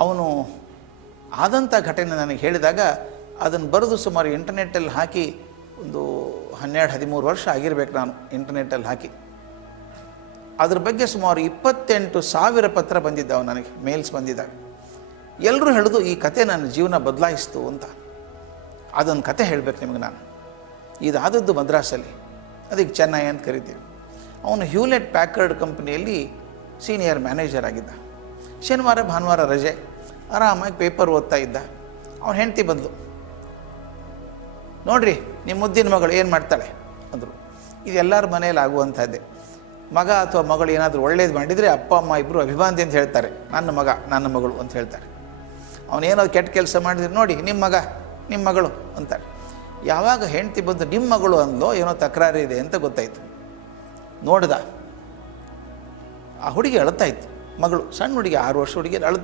ಅವನು ಆದಂಥ ಘಟನೆ ನನಗೆ ಹೇಳಿದಾಗ ಅದನ್ನು ಬರೆದು ಸುಮಾರು ಇಂಟರ್ನೆಟ್ಟಲ್ಲಿ ಹಾಕಿ ಒಂದು 12-13 ವರ್ಷ ಆಗಿರ್ಬೇಕು ನಾನು ಇಂಟರ್ನೆಟ್ಟಲ್ಲಿ ಹಾಕಿ. ಅದ್ರ ಬಗ್ಗೆ ಸುಮಾರು 28,000 ಪತ್ರ ಬಂದಿದ್ದಾವೆ ನನಗೆ, ಮೇಲ್ಸ್ ಬಂದಿದ್ದಾಗ. ಎಲ್ಲರೂ ಹೇಳಿದು ಈ ಕತೆ ನನ್ನ ಜೀವನ ಬದಲಾಯಿಸ್ತು ಅಂತ. ಅದೊಂದು ಕತೆ ಹೇಳಬೇಕು ನಿಮಗೆ ನಾನು. ಇದಾದದ್ದು ಮದ್ರಾಸಲ್ಲಿ, ಅದಕ್ಕೆ ಚೆನ್ನೈ ಅಂತ ಕರಿತೀವಿ. ಅವನು ಹ್ಯೂಲೆಟ್ ಪ್ಯಾಕರ್ಡ್ ಕಂಪ್ನಿಯಲ್ಲಿ ಸೀನಿಯರ್ ಮ್ಯಾನೇಜರ್ ಆಗಿದ್ದ. ಶನಿವಾರ ಭಾನುವಾರ ರಜೆ, ಆರಾಮಾಗಿ ಪೇಪರ್ ಓದ್ತಾ ಇದ್ದ. ಅವನ ಹೆಂಡತಿ ಬಂದಳು. ನೋಡ್ರಿ ನಿಮ್ಮ ಮುದ್ದಿನ ಮಗಳು ಏನು ಮಾಡ್ತಾಳೆ ಅಂದರು. ಇದು ಎಲ್ಲರ ಮನೇಲಿ ಆಗುವಂಥದ್ದೇ. ಮಗ ಅಥವಾ ಮಗಳು ಏನಾದರೂ ಒಳ್ಳೇದು ಮಾಡಿದರೆ ಅಪ್ಪ ಅಮ್ಮ ಇಬ್ಬರು ಅಭಿಮಾನಿ ಅಂತ ಹೇಳ್ತಾರೆ, ನನ್ನ ಮಗ ನನ್ನ ಮಗಳು ಅಂತ ಹೇಳ್ತಾರೆ. ಅವನೇನೋ ಕೆಟ್ಟ ಕೆಲಸ ಮಾಡಿದ್ರೆ ನೋಡಿ ನಿಮ್ಮ ಮಗ ನಿಮ್ಮ ಮಗಳು ಅಂತಾರೆ. ಯಾವಾಗ ಹೆಂಡತಿ ಬಂದು ನಿಮ್ಮ ಮಗಳು ಅಂದಲೋ ಏನೋ ತಕರಾರು ಇದೆ ಅಂತ ಗೊತ್ತಾಯಿತು. ನೋಡ್ದ, ಆ ಹುಡುಗಿ ಅಳ್ತಾಯಿತ್ತು. ಮಗಳು ಸಣ್ಣ ಹುಡುಗಿ, 6 ವರ್ಷ ಹುಡುಗಿ ಅಳ್ತಾ